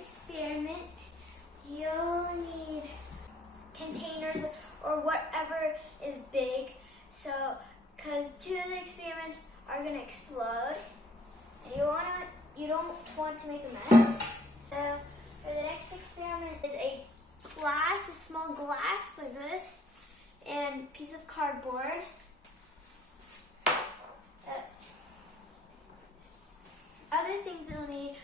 experiment, you'll need containers or whatever is big. So, because two of the experiments are going to explode, and you don't want to make a mess. So, for the next experiment is a small glass like this, and piece of cardboard. Other things you'll need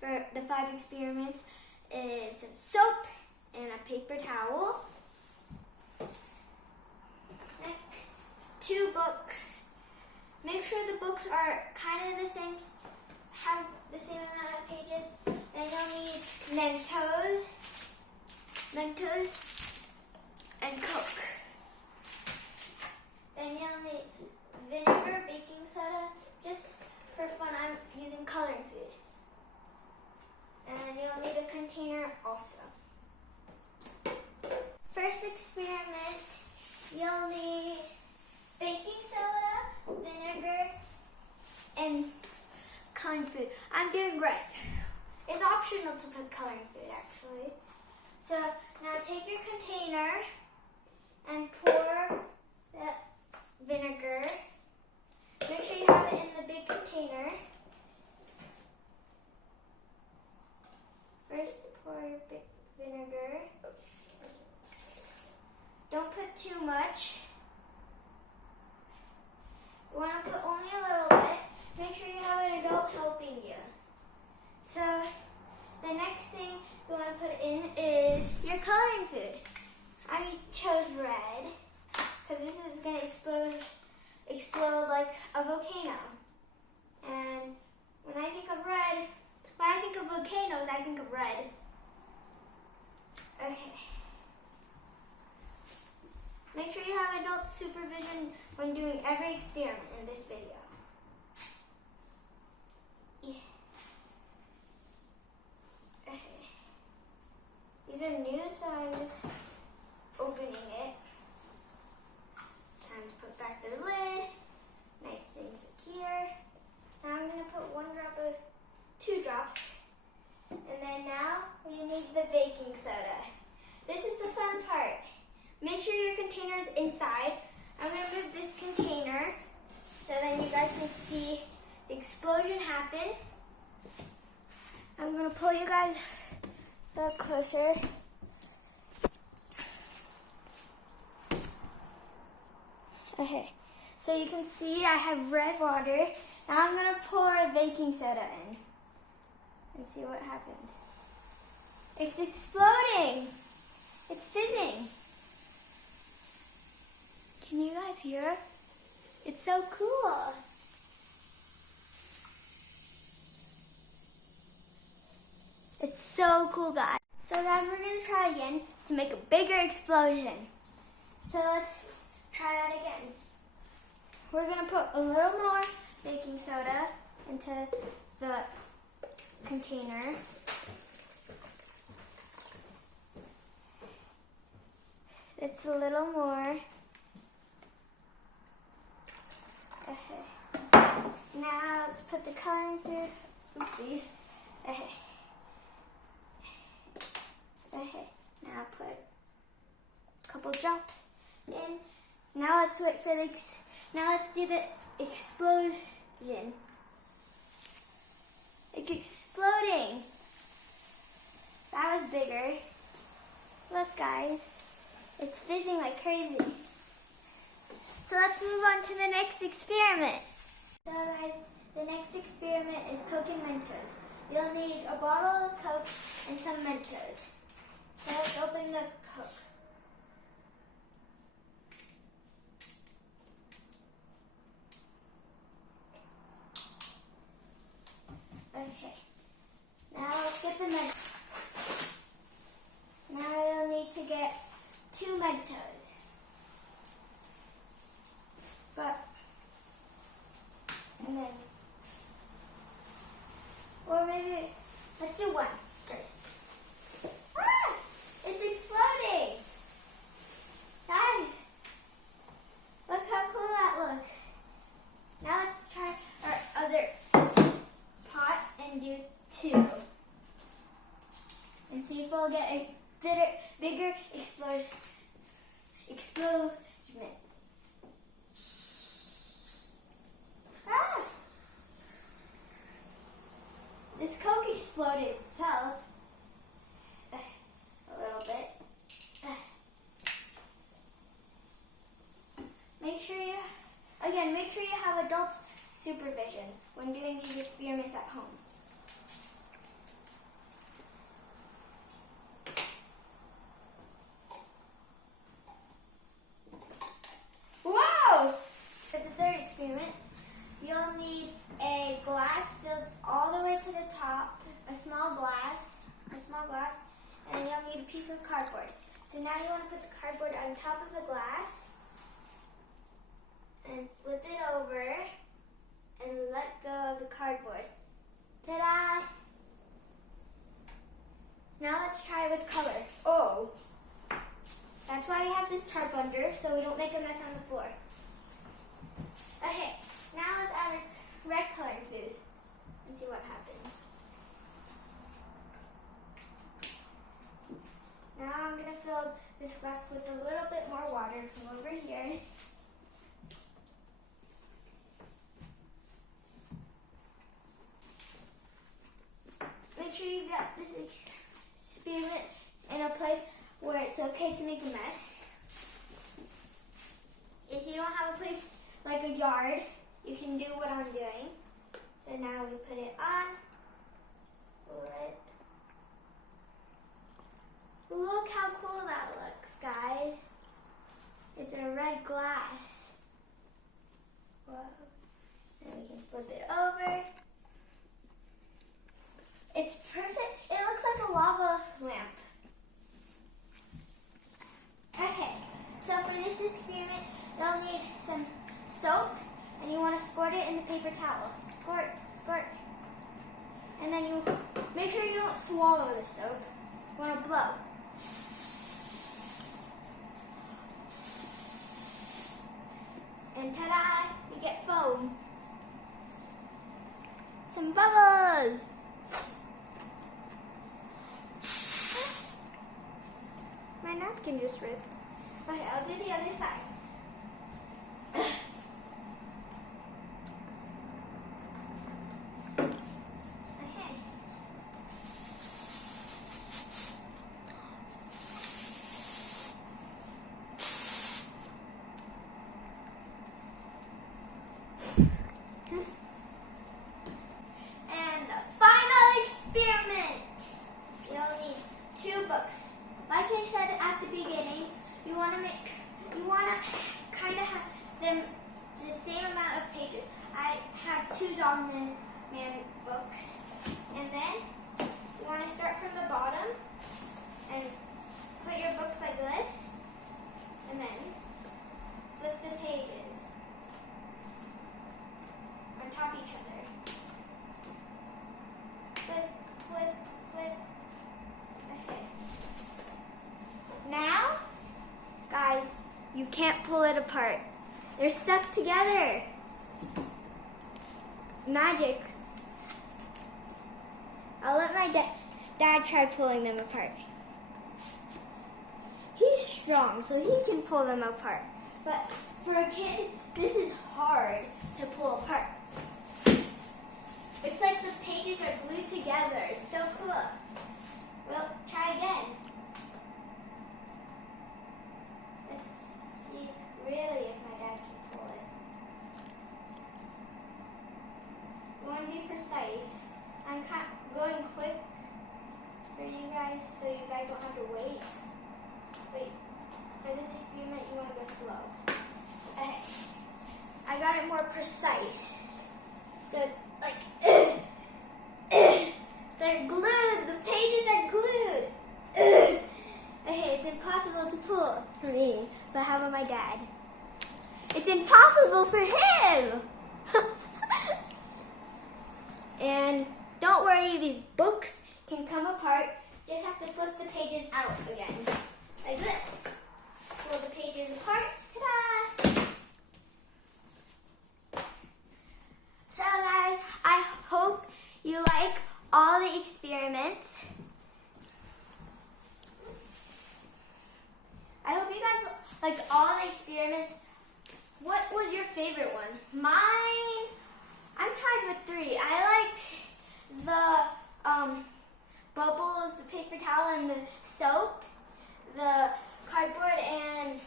for the 5 experiments is some soap and a paper towel. Next, 2 books. Make sure the books are kind of the same, have the same amount of pages. Then you'll need Mentos and Coke. Then you'll need vinegar, baking soda. Just for fun, I'm using coloring food. And you'll need a container also. First experiment, you'll need baking soda, vinegar, and coloring food. I'm doing red. It's optional to put coloring food actually. So now take your container and pour the vinegar. Make sure you have it in the big container. First, pour your vinegar. Don't put too much. You want to put only a little bit. Make sure you have an adult helping you. So, the next thing you want to put in is your coloring food. I chose red because this is going to explode like a volcano. And when I think of volcanoes, I think of red. Okay. Make sure you have adult supervision when doing every experiment in this video. Yeah. Okay. These are new, so I'm just opening it. Time to put back the lid. Nice and secure. Now I'm going to put 2 drops. And then now we need the baking soda. This is the fun part. Make sure your container is inside. I'm going to move this container so then you guys can see the explosion happen. I'm going to pull you guys a little closer. Okay, so you can see I have red water. Now I'm going to pour baking soda in and see what happens. It's exploding. It's fizzing. Can you guys hear it? It's so cool. It's so cool, guys. So guys, we're going to try again to make a bigger explosion. So let's try that again. We're going to put a little more baking soda into the container. It's a little more. Okay. Now let's put the coloring food. Oopsies. Okay. Okay. Now put a couple drops in. Now let's wait for now let's do the explosion. It's exploding. That was bigger. Look, guys. It's fizzing like crazy. So let's move on to the next experiment. So guys, the next experiment is Coke and Mentos. You'll need a bottle of Coke and some Mentos. So let's open the Coke. Okay, now let's get the Mentos. Now you'll need to get 2 Mentos. And then, or maybe, let's do 1 first. Ah! It's exploding! Guys, look how cool that looks. Now let's try our other pot and do 2. bigger explosion. Ah! This Coke exploded itself a little bit. Make sure you have adult supervision when doing these experiments at home. Wow! For the third experiment, you'll need a glass filled all the way to the top, a small glass, and you'll need a piece of cardboard. So now you want to put the cardboard on top of the glass and flip it over and let go of the cardboard. Ta-da! Now let's try with color. Oh! That's why we have this tarp under, so we don't make a mess on the floor. Okay, now let's add red colored food and see what happens. Now I'm going to fill this glass with a little bit more water from over here. Make sure you get this experiment in a place where it's okay to make a mess. If you don't have a place like a yard, you can do what I'm doing. So now we put it on. Flip. Look how cool that looks, guys. It's in a red glass. Whoa. And we can flip it over. It's perfect. It looks like a lava lamp. Okay, so for this experiment, you'll need some soap, and you want to squirt it in the paper towel. Squirt, squirt. And then you make sure you don't swallow the soap. You want to blow. And ta-da, you get foam. Some bubbles. My napkin just ripped. Okay, I'll do the other side. Okay. And the final experiment. You'll need 2 books. Like I said at the beginning, you want to kind of have them the same amount of pages. I have 2 Dog Man books. And then you want to start from the bottom and put your books like this. And then flip the pages on top of each other. Flip, flip, flip. Okay. Now, guys, you can't pull it apart. They're stuck together. Magic. I'll let my dad try pulling them apart. He's strong, so he can pull them apart. But for a kid, this is hard to pull apart. It's like the pages are glued together. It's so cool. Well, try again. Let's see really if my dad can pull it. You want to be precise. I'm going quick for you guys so you guys don't have to wait. Wait, for this experiment you want to go slow. Okay, I got it more precise. So it's like, they're glued, the pages are glued. Okay, it's impossible to pull for me, but how about my dad? It's impossible for him! And don't worry, these books can come apart. Just have to flip the pages out again, like this. Pull the pages apart, ta-da! So guys, I hope you like all the experiments. I hope you guys liked all the experiments. What was your favorite one? Mine, I'm tied with 3. I liked the bubbles, the paper towel, and the soap, the cardboard and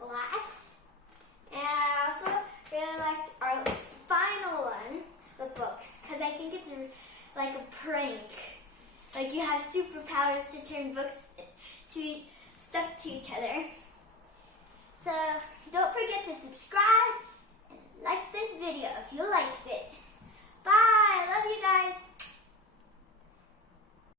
glass. And I also really liked our final one, the books, because I think it's like a prank. Like you have superpowers to turn books to stuck to each other. So don't forget to subscribe and like this video if you liked it. Bye! Love you guys!